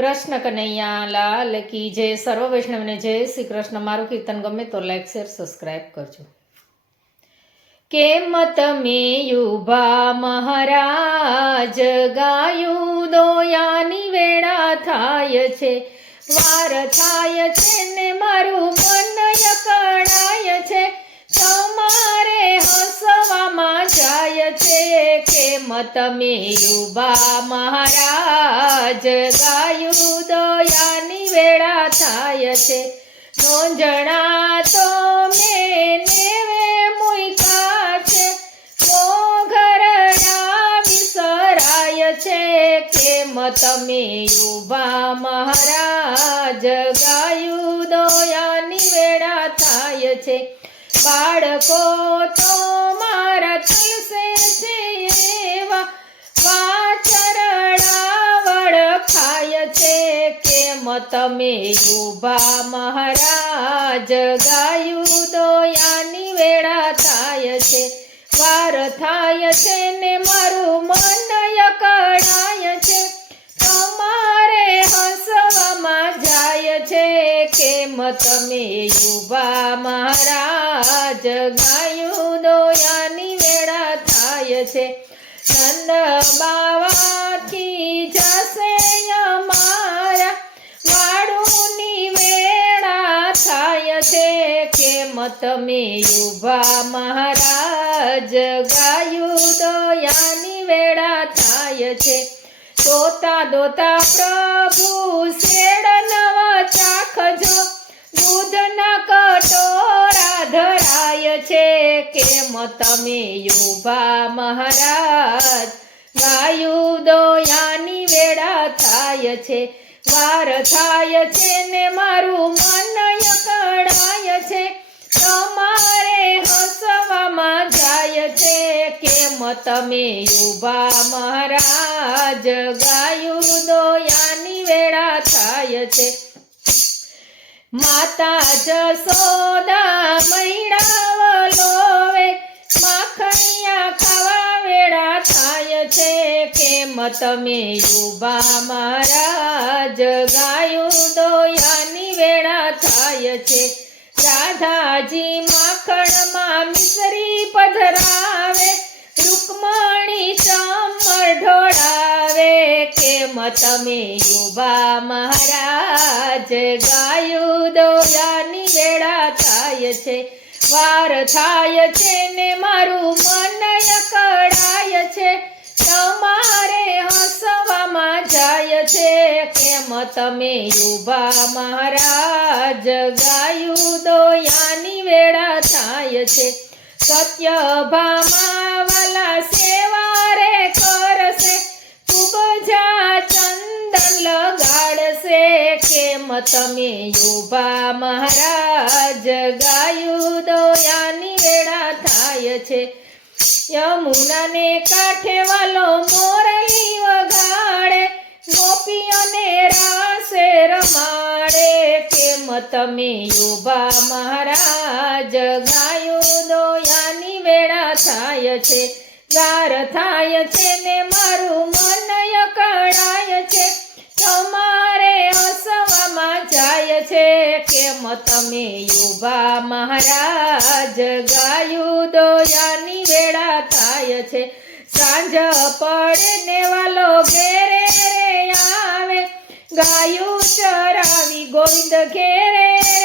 કૃષ્ણ કનૈયા લાલ કી જય. સર્વ વૈષ્ણવને જય શ્રી કૃષ્ણ. મારું કીર્તન ગમે તો લાઈક શેર સબસ્ક્રાઈબ કરજો. કેમ તમે યુભા મહારાજ, ગાયું દોયાની વેળા થાય છે, વાર થાય છે ને મારું મન યકળાય છે, તમારે હસવામાં જાય છે. કેમ તમે યુભા મહારાજ, ગાયું દોયાની વેળા થાય છે, નોંધણા તો મેં નેવે મૂક્યા છે, મોઘરડા વિસરાય છે. કેમ તમે યુભા મહારાજ, ગાયું દોયાની વેળા થાય છે, બાળકો તો મારા થલસે છે એવા, વાછરડા વળખાય છે. કેમ તમે યુભા મહારાજ, ગાયું દોયાની વેળા થાય છે, વાર થાય છે ને મારું મન યકળાય છે, તમારે હસવામાં જાય છે. કેમ તમે યુભા મહારાજ, ગાયું દોયાની વેળા થાય છે, નંદ બાવાથી જશે અમારા, વાળુની વેળા થાય છે. કેમ તમે યુભા મહારાજ, ગાયું દોયાની વેળા થાય છે, દોતા દોતા પ્રભુ શેડ નવા ચાખજો, દૂધના કટોરા ધરાય છે. કેમ તમે યુભા મહારાજ, ગાયું દોયાની વેળા થાય છે, વાર થાય છે ને મારું મન યકળાય છે, તમારે હસવામાં જાય છે. કેમ તમે યુભા મહારાજ, ગાયું દોયાની વેળા થાય છે, માતા જશોદા મૈડા વલોવે, માખણિયા ખાવા વેળા થાય છે. કેમ તમે યુભા મહારાજ, ગાયું દોયાની વેળા થાય છે, રાધાજી માખણમાં મિસરી પધરાવે, રૂકમણી ચમર ઢોળાવે. કેમ તમે યુભા મહારાજ, ગાયું દોયાની વેળા થાય છે, વાર થાય છે ને મારું મન યકળાય છે, તમારે હસવામાં જાય છે. કેમ તમે યુભા મહારાજ, ગાયું દોયાની વેળા થાય છે, સત્યભામા વાલા સેવારે કરશે, તુબજા ચંદન લગાડશે. કેમ તમે યુભા મહારાજ, ગાયું દોયાની વેળા થાય છે, યમુનાને કાંઠે વાલો મોરલી વગાડે, ગોપીઓને રાસે રમાડે. કેમ તમે યુભા મહારાજ, ગાયું દોયાની વેળા થાય છે, વાર થાય છે ને મારું મન યકળાય છે, તમારે હસવામાં જાય છે. કેમ તમે યુભા મહારાજ, ગાયું દોયાની વેળા થાય છે, સાંજ પડે ને વાલો ઘેરે રે આવે, ગાયું ચરાવી ગોવિંદ ઘેરે રે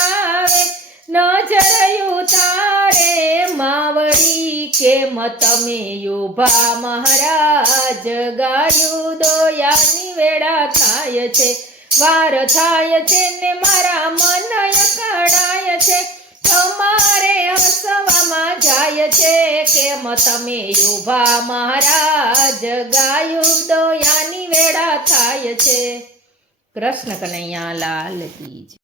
આવે, નજર ઉતારે માવડી. કેમ તમે યુભા મહારાજ, ગાયું દોયાની વેળા થાય છે, વાર થાય છે ને મારા મન યકળાય છે, તમારે હસવામાં જાય છે. કેમ તમે યુભા મહારાજ, ગાયું દોયાની વેળા થાય છે. કૃષ્ણ કનૈયા લાલ કી જય.